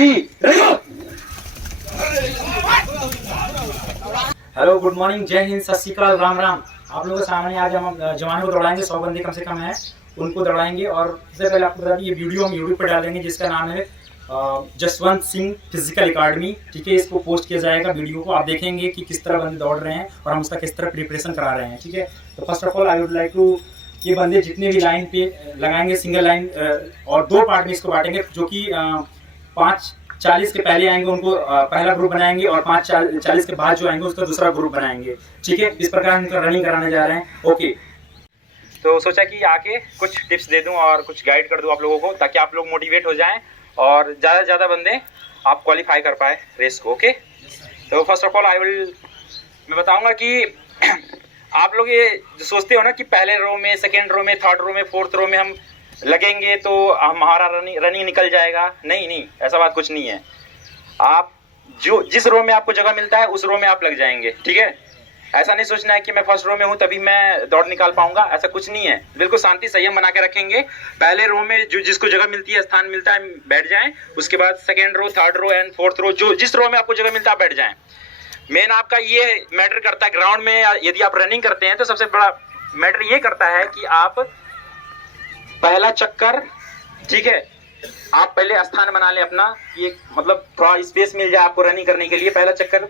3 ready. Hello, good morning, जय हिंद, सत श्री अकाल, राम राम। आप लोगों के सामने आज हम जवानों को दौड़ाएंगे। 100 बंदे कम से कम हैं, उनको दौड़ाएंगे। और सबसे पहले आपको बता दें, ये वीडियो हम यूट्यूब पर डालेंगे जिसका नाम है जसवंत सिंह फिजिकल अकाडमी। ठीक है, इसको पोस्ट किया जाएगा। वीडियो को आप देखेंगे कि किस तरह बंदे दौड़ रहे हैं और हम उसका किस तरह प्रिपरेशन करा रहे हैं। ठीक है, तो first of all I would like to, ये बंदे जितने भी लाइन पे लगाएंगे सिंगल लाइन, और 2 पार्ट में इसको बांटेंगे, जो कि 5:40 के पहले आएंगे उनको पहला ग्रुप बनाएंगे, और 5:40 के बाद जो आएंगे उसका दूसरा ग्रुप बनाएंगे। ठीक है, इस प्रकार हम रनिंग कराने जा रहे हैं। ओके, तो सोचा कि आके कुछ टिप्स दे दूं और कुछ गाइड कर दूं आप लोगों को, ताकि आप लोग मोटिवेट हो जाएं और ज़्यादा से ज़्यादा बंदे आप क्वालिफाई कर पाए रेस को। ओके, तो फर्स्ट ऑफ ऑल मैं बताऊंगा कि आप लोग ये जो सोचते हो ना कि पहले रो में, सेकेंड रो में, थर्ड रो में, फोर्थ रो में हम लगेंगे तो हमारा रनिंग निकल जाएगा। नहीं, ऐसा बात कुछ नहीं है। आप जिस रो में आपको जगह मिलता है उस रो में आप लग जाएंगे। ठीक है, ऐसा नहीं सोचना है कि मैं फर्स्ट रो में हूं तभी मैं दौड़ निकाल पाऊंगा, ऐसा कुछ नहीं है। बिल्कुल शांति संयम बना के रखेंगे। पहले रो में जिसको जगह मिलती है, स्थान मिलता है, बैठ जाएं। उसके बाद second row, third row and fourth row, जिस रो में आपको जगह मिलता है बैठ जाएं। मेन आपका ये मैटर करता है ग्राउंड में। यदि आप रनिंग करते हैं तो सबसे बड़ा मैटर ये करता है कि आप पहला चक्कर, ठीक है, आप पहले स्थान बना लें अपना, ये मतलब थोड़ा स्पेस मिल जाए आपको रनिंग करने के लिए। पहला चक्कर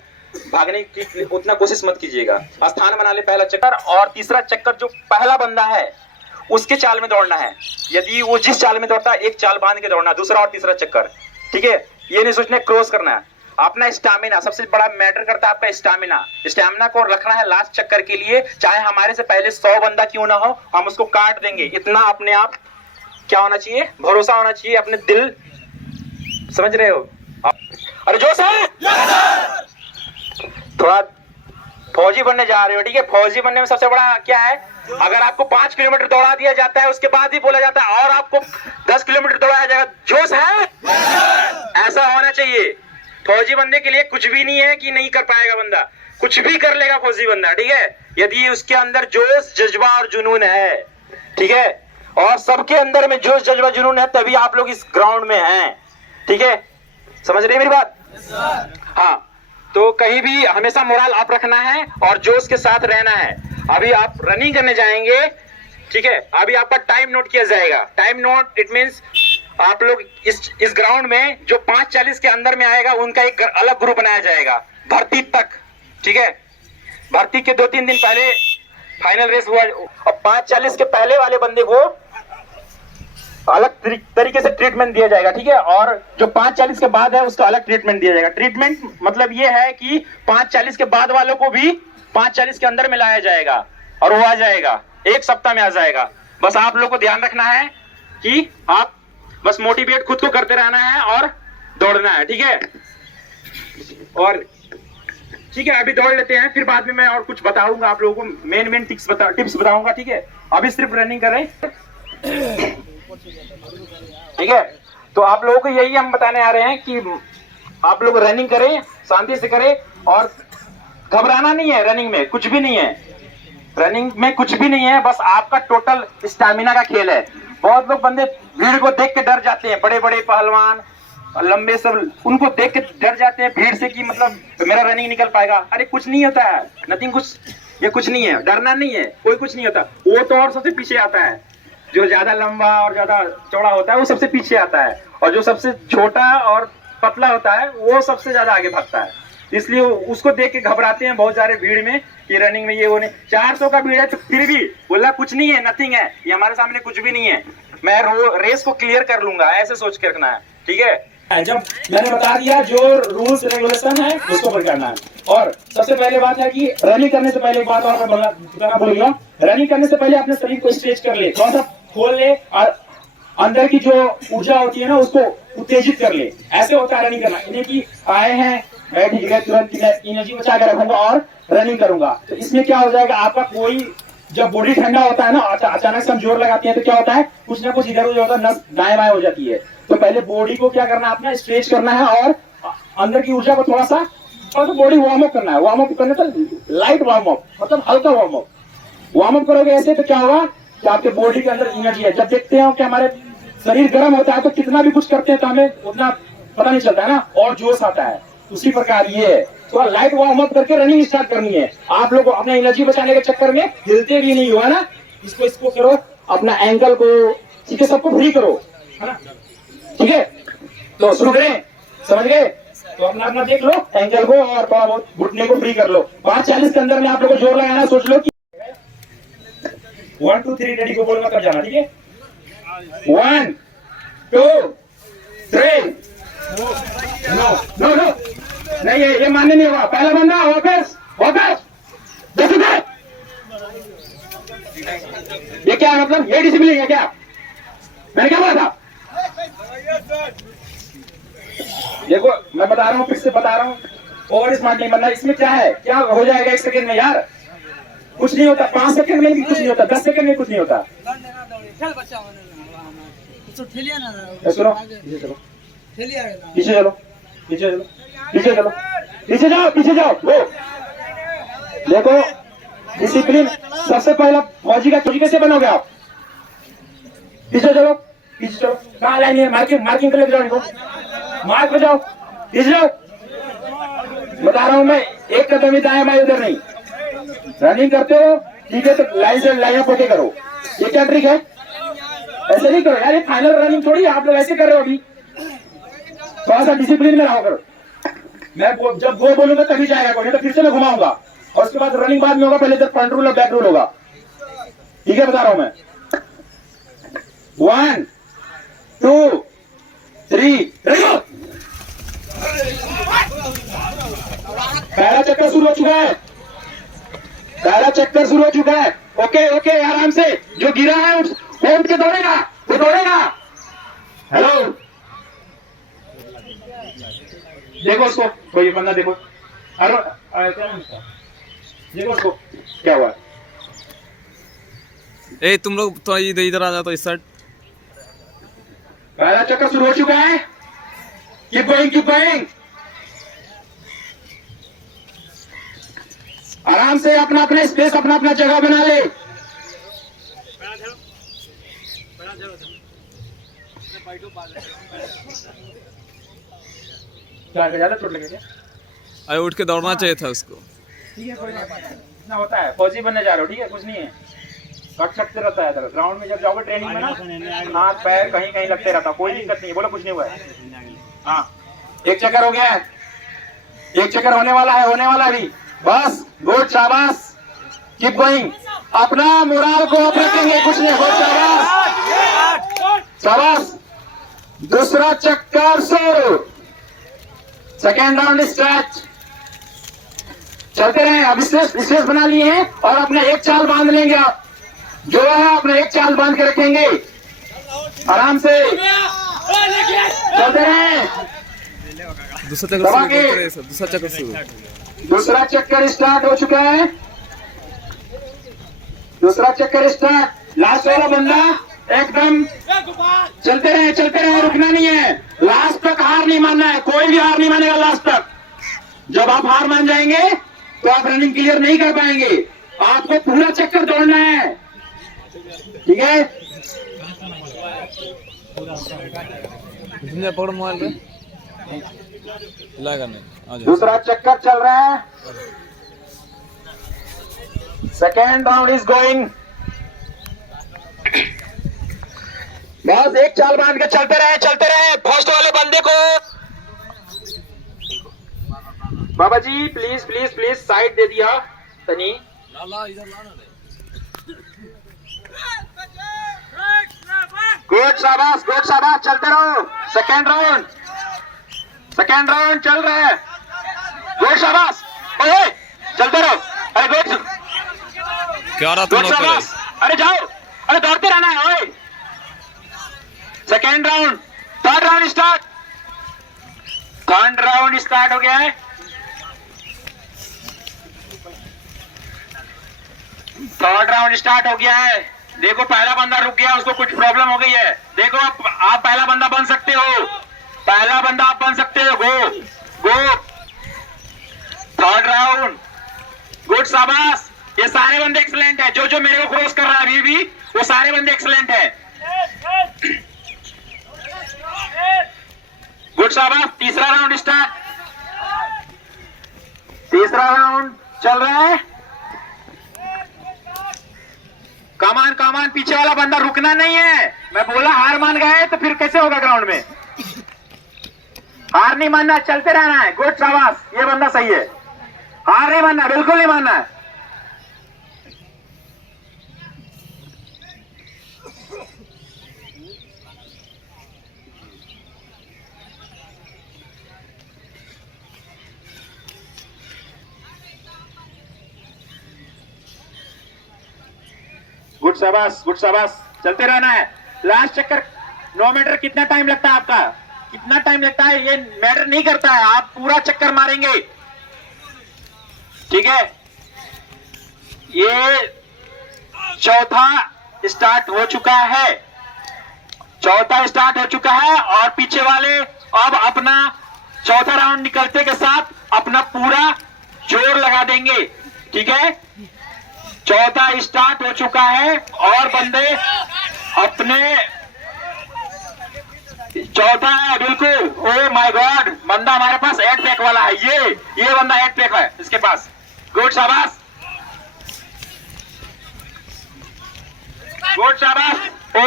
भागने की उतना कोशिश मत कीजिएगा, स्थान बना ले पहला चक्कर। और तीसरा चक्कर जो पहला बंदा है उसके चाल में दौड़ना है। यदि वो जिस चाल में दौड़ता है एक चाल बांध के दौड़ना, दूसरा और तीसरा चक्कर। ठीक है, ये नहीं सोचना क्रॉस करना है। अपना स्टैमिना सबसे बड़ा मैटर करता है, आपका स्टैमिना को रखना है लास्ट चक्कर के लिए। चाहे हमारे से पहले 100 बंदा क्यों ना हो, हम उसको काट देंगे। इतना अपने आप क्या होना चाहिए, भरोसा होना चाहिए, अपने दिल, समझ रहे हो? अरे जोश है, थोड़ा फौजी बनने जा रहे हो। ठीक है, फौजी बनने में सबसे बड़ा क्या है, अगर आपको 5 किलोमीटर दौड़ा दिया जाता है उसके बाद ही बोला जाता है और आपको 10 किलोमीटर दौड़ाया जाएगा, जोश है, ऐसा होना चाहिए। फौजी बनने के लिए कुछ भी नहीं है कि नहीं कर पाएगा बंदा, कुछ भी कर लेगा फौजी बंदा। ठीक है, यदि उसके अंदर जोश, जज्बा और जुनून है। ठीक है, और सबके अंदर में जोश, जज्बा, जुनून है, तभी आप लोग इस ग्राउंड में हैं। ठीक है, समझ रहे हैं मेरी बात? हाँ, तो कहीं भी हमेशा मोरल आप रखना है और जोश के साथ रहना है। अभी आप रनिंग करने जाएंगे, ठीक है, अभी आपका टाइम नोट किया जाएगा। टाइम नोट इट मींस आप लोग इस ग्राउंड में जो 5:40 के अंदर में आएगा उनका एक अलग ग्रुप बनाया जाएगा भर्ती तक। ठीक है, भर्ती के 2-3 दिन पहले फाइनल रेस हुआ और 5:40 के पहले वाले बंदे को अलग तरीके से ट्रीटमेंट दिया जाएगा। ठीक है, और जो 5:40 के बाद है उसका अलग ट्रीटमेंट दिया जाएगा। ट्रीटमेंट मतलब ये है कि 5:40 के बाद वालों को भी 5:40 के अंदर में लाया जाएगा और वो आ जाएगा, 1 सप्ताह में आ जाएगा। बस आप लोग को ध्यान रखना है कि आप बस मोटिवेट खुद को करते रहना है और दौड़ना है। ठीक है, और ठीक है, अभी दौड़ लेते हैं, फिर बाद में मैं और कुछ बताऊंगा आप लोगों को, मेन टिप्स बताऊंगा। ठीक है, अभी सिर्फ रनिंग कर रहे हैं। ठीक है, तो आप लोगों को यही हम बताने आ रहे हैं कि आप लोग रनिंग करें, शांति से करें और घबराना नहीं है। रनिंग में कुछ भी नहीं है, रनिंग में कुछ भी नहीं है, बस आपका टोटल स्टैमिना का खेल है। बहुत लोग बंदे भीड़ को देख के डर जाते हैं, बड़े बड़े पहलवान, लंबे सब, उनको देख के डर जाते हैं भीड़ से कि मतलब मेरा रनिंग निकल पाएगा। अरे कुछ नहीं होता है, नथिंग, कुछ नहीं है, डरना नहीं है, कोई कुछ नहीं होता। वो तो और सबसे पीछे आता है, जो ज्यादा लंबा और ज्यादा चौड़ा होता है वो सबसे पीछे आता है, और जो सबसे छोटा और पतला होता है वो सबसे ज्यादा आगे भागता है। इसलिए उसको देख के घबराते हैं बहुत सारे भीड़ में कि रनिंग में ये वो नहीं। 400 का भीड़ है तो फिर भी बोला कुछ नहीं है, नथिंग है, ये हमारे सामने कुछ भी नहीं है, मैं रेस को क्लियर कर लूंगा, ऐसे सोच के रखना है। ठीक है, जब मैंने बता दिया जो रूल्स रेगुलेशन है उसको फॉलो करना है। और सबसे पहले बात है कि रनिंग करने से पहले एक बात और मैं बोल गया, रनिंग करने से पहले अपने शरीर को स्ट्रेच कर ले, थोड़ा सा खोल ले और अंदर की जो ऊर्जा होती है ना उसको उत्तेजित कर ले। ऐसे होता है रनिंग करना, इन्हें कि आए हैं मैं तुरंत एनर्जी बचा के रखूंगा और रनिंग करूंगा। तो इसमें क्या हो जाएगा, आपका कोई जब बॉडी ठंडा होता है ना, अचानक से हम जोर लगाते हैं तो क्या होता है, कुछ ना कुछ इधर उधर होता है, नस दाएं बाएं हो जाती है। तो पहले बॉडी को क्या करना है, अपना स्ट्रेच करना है और अंदर की ऊर्जा को थोड़ा सा बॉडी वार्म अप करना है। वार्म अप करने पर लाइट वार्म अप, मतलब हल्का वार्म अप करोगे ऐसे तो क्या होगा कि आपके बॉडी के अंदर एनर्जी है। जब देखते हैं कि हमारे शरीर गर्म होता है तो कितना भी कुछ करते हैं तो हमें उतना पता नहीं चलता है ना, और जोश आता है। उसी प्रकार ये है, थोड़ा लाइट वार्म अप करके रनिंग स्टार्ट करनी है। आप लोग को अपना एनर्जी बचाने के चक्कर में हिलते भी नहीं हुआ ना, इसको करो, अपना एंकल को, ठीक है, सबको फ्री करो, है ना, ठीक है। तो शुरू करें, समझ गए? तो अपना अपना देख लो एंकल को और थोड़ा बहुत घुटने को फ्री कर लो। 5:40 के अंदर में आप लोग को जोर लगाना, सोच लो कि 1 2 3 रेडी को बोलूंगा तब जाना, ठीक है। 1 2 3 नो नहीं, ये मान्य नहीं होगा। पहला बंदा वापस वापस, ये क्या है, मतलब ये डिसिप्लिन है क्या? मैंने क्या बोला था? देखो मैं बता रहा हूँ, फिर से बता रहा हूँ, ओवर स्मार्ट नहीं बनना। इसमें क्या है, क्या हो जाएगा 1 सेकंड में यार, कुछ नहीं होता। 5 सेकंड में भी कुछ नहीं होता, 10 सेकंड में कुछ नहीं होता। सुनो, पीछे चलो, पीछे चलो, पीछे चलो, पीछे जाओ, पीछे जाओ। वो देखो डिसिप्लिन सबसे पहला फौजी का कैसे बनोगे आप? पीछे चलो, पीछे चलो। कहाँ लाइन है? मार्किंग कर लेके जाओ, इनको मार्क पे जाओ, पीछे जाओ। बता रहा हूं मैं, एक कदम ही दाएं बाएं उधर नहीं। रनिंग करते हो ठीक है, तो लाइन से लाइन अप होके करो। ये क्या ट्रिक है? ऐसे नहीं करो यार, ये फाइनल रनिंग थोड़ी है। आप लोग ऐसे कर रहे हो अभी, थोड़ा सा डिसिप्लिन में रहो करो। मैं जब वो बोलूंगा तभी जाएगा कोई, नहीं तो फिर से मैं घुमाऊंगा और उसके बाद रनिंग बाद में होगा। पहले तो फ्रंट रूल और बैक रूल होगा, ठीक है, बता रहा हूं मैं। 1 2 3 पहला चक्कर शुरू हो चुका है, पहला चक्कर शुरू हो चुका है। ओके ओके, आराम से। जो गिरा है वो उठ के दौड़ेगा, वो दौड़ेगा। हेलो, देखो उसको, कोई बंदा देखो, अरे देखो उसको क्या हुआ। ए तुम लोग तो इधर आ जाओ, तो इस साइड। पहला चक्कर शुरू हो चुका है। Keep going, keep going. आराम से अपना अपना स्पेस, अपना अपना जगह बना ले। ज्यादा चोट लगे क्या? अरे उठ के दौड़ना चाहिए था उसको। ठीक है, कोई बात नहीं, इतना होता है। फौजी बनने जा रहे हो, ठीक है, कुछ नहीं है। कट सकते रहता है ग्राउंड में, जब जाओगे ट्रेनिंग में ना, हाथ पैर कहीं कहीं लगते रहता, कोई दिक्कत नहीं है। बोलो कुछ नहीं हुआ है। हाँ, एक चक्कर हो गया है, एक चक्कर होने वाला है, होने वाला है भी। बस, गुड, शाबाश, कीप गोइंग। अपना मोराल को आप रखेंगे, कुछ नहीं, गुड, शाबाश, शाबाश। दूसरा चक्कर शुरू, सेकेंड राउंड स्ट्रेच। चलते रहे, अब स्पेस बना लिए हैं और अपना एक चाल बांध लेंगे। आप जो है अपना एक चाल बांध के रखेंगे, आराम से चलते रहे। दूसरा चक्कर शुरू। दूसरा चक्कर स्टार्ट हो चुका है, दूसरा चक्कर स्टार्ट। लास्ट वाला बंदा एकदम चलते रहे, रुकना नहीं है। लास्ट तक हार नहीं मानना है, कोई भी हार नहीं मानेगा लास्ट तक। जब आप हार मान जाएंगे तो आप रनिंग क्लियर नहीं कर पाएंगे। आपको पूरा चक्कर दौड़ना है, ठीक है। पकड़ मोबाइल पे नहीं। दूसरा चक्कर चल रहा है, सेकेंड राउंड इज गोइंग। बस एक चाल बांध के चलते रहे। फर्स्ट वाले बंदे को बाबा जी प्लीज प्लीज प्लीज साइड दे दिया तनी। गुड, शाबाश, गुड, शाबाश, चलते रहो। सेकेंड राउंड चल रहा है, गुड, शाबाश, ओए चलते रहो। अरे गुड, क्या रहा तुम लोग? शाबाश, अरे जाओ, अरे दौड़ते रहना है। ओए second round, third round start हो गया है। थर्ड राउंड स्टार्ट हो गया है। देखो पहला बंदा रुक गया, उसको कुछ प्रॉब्लम हो गई है। देखो आप पहला बंदा बन सकते हो, पहला बंदा आप बन सकते हो। गो थर्ड राउंड, गुड, शाबाश। ये सारे बंदे एक्सलेंट है, जो मेरे को क्रॉस कर रहा है अभी भी, वो सारे बंदे एक्सलेंट है। गुड, शाबाश। तीसरा राउंड स्टार्ट। तीसरा राउंड चल रहा है। कमान कमान, पीछे वाला बंदा रुकना नहीं है। मैं बोला हार मान गए तो फिर कैसे होगा ग्राउंड में? हार नहीं मानना, चलते रहना है। गुड शाबाश, ये बंदा सही है। हार नहीं मानना, बिल्कुल नहीं मानना है। गुड शाबाश, गुड शाबाश, चलते रहना है। लास्ट चक्कर 9 मीटर कितना टाइम लगता है आपका? कितना टाइम लगता है ये मैटर नहीं करता है, आप पूरा चक्कर मारेंगे, ठीक है। ये चौथा स्टार्ट हो चुका है, चौथा स्टार्ट हो चुका है और पीछे वाले अब अपना चौथा राउंड निकलते के साथ अपना पूरा जोर लगा देंगे, ठीक है। चौथा स्टार्ट हो चुका है और बंदे अपने चौथा है बिल्कुल। ओ माय गॉड, बंदा हमारे पास 8 पैक वाला है। ये बंदा 8 पैक है इसके पास। गुड शाबाश, गुड शाबाश। ओ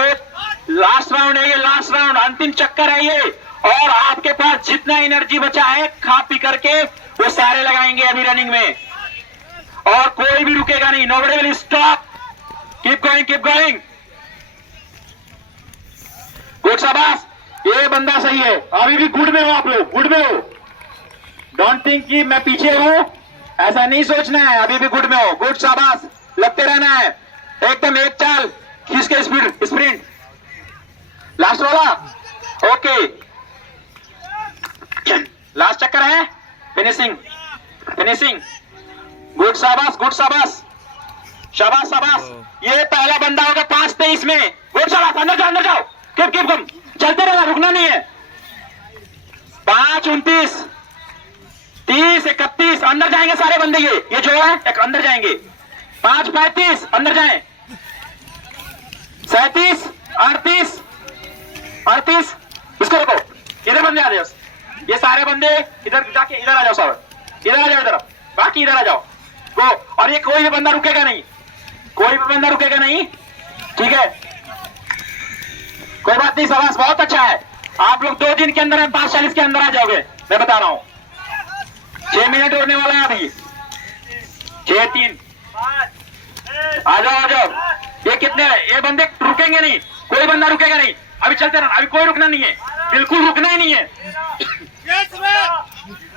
लास्ट राउंड है ये, लास्ट राउंड, अंतिम चक्कर है ये। और आपके पास जितना एनर्जी बचा है खा पी करके वो सारे लगाएंगे अभी रनिंग में, और कोई भी रुकेगा नहीं। Nobody will stop, keep going, keep going. Good शाबाश, ये बंदा सही है। अभी भी गुड में हो आप लोग, गुड में हो। डोंट थिंक कि मैं पीछे हूं, ऐसा नहीं सोचना है, अभी भी गुड में हो। गुड शाबाश, लगते रहना है एकदम एक चाल खींच के स्पीड स्प्रिंट। लास्ट वाला, ओके, लास्ट चक्कर है, फिनिशिंग फिनिशिंग। गुड शाबाश, गुड शाबाश, शाबाश शाबाश। ये पहला बंदा होगा 5:23 में। गुड शाबाश, अंदर जाओ, अंदर जाओ, कीप कीप कम, चलते रहना, रुकना नहीं है। 5:29, 30, 31, अंदर जाएंगे सारे बंदे। ये जो है एक अंदर जाएंगे। 5:35 अंदर जाएं। 37, 38, 38, इसको रुको, इधर बंदे आ जाओ। ये सारे बंदे इधर जाके इधर आ जाओ, साहब इधर आ जाओ, इधर बाकी इधर आ जाओ। गो, और ये कोई भी बंदा रुकेगा नहीं, कोई भी बंदा रुकेगा नहीं, ठीक है। कोई बात नहीं, शाबाश, बहुत अच्छा है। आप लोग 2 दिन के अंदर 5:40 के अंदर आ जाओगे, मैं बता रहा हूं। 6 मिनट होने वाला है अभी, 6, 3, आ जाओ, आ जाओ। ये कितने, ये बंदे रुकेंगे नहीं, कोई बंदा रुकेगा नहीं। अभी चलते रहना, अभी कोई रुकना नहीं है, बिल्कुल रुकना ही नहीं है।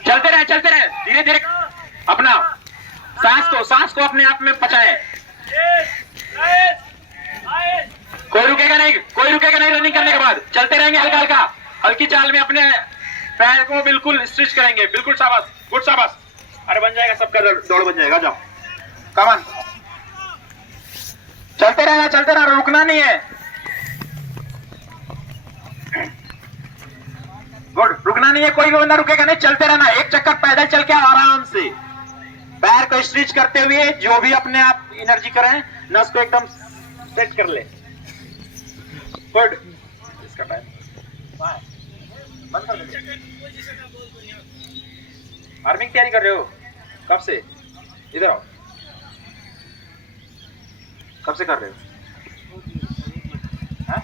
चलते रहे, चलते रहे, धीरे धीरे अपना सांस को अपने आप में पचाए। कोई रुकेगा नहीं, कोई रुकेगा नहीं। रनिंग करने के बाद चलते रहेंगे, हल्का हल्का, हल्की चाल में अपने पैर को बिल्कुल स्ट्रेच करेंगे। बिल्कुल शाबाश, गुड शाबाश। अरे बन जाएगा, सबका दौड़ बन जाएगा। जाओ, कमान, चलते रहना, चलते रहना, रुकना नहीं है। गुड, रुकना नहीं है, कोई भी बंदा रुकेगा नहीं, चलते रहना। एक चक्कर पैदल चल के आराम से पैर को स्ट्रेच करते हुए, जो भी अपने आप एनर्जी करें, नस को एकदम सेट कर ले। गुड, इसका टाइम बंद कर दे। आर्मी की तैयारी कर रहे हो कब से? इधर आओ, कब से कर रहे हो? हाँ?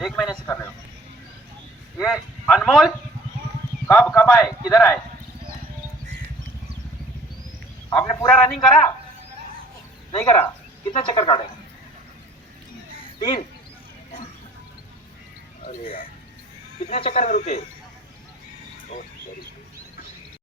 1 महीने से कर रहे हो। ये अनमोल कब आए, किधर आए? आपने पूरा रनिंग करा? नहीं करा? कितने चक्कर काटे? 3। अरे यार, कितने चक्कर में रुके?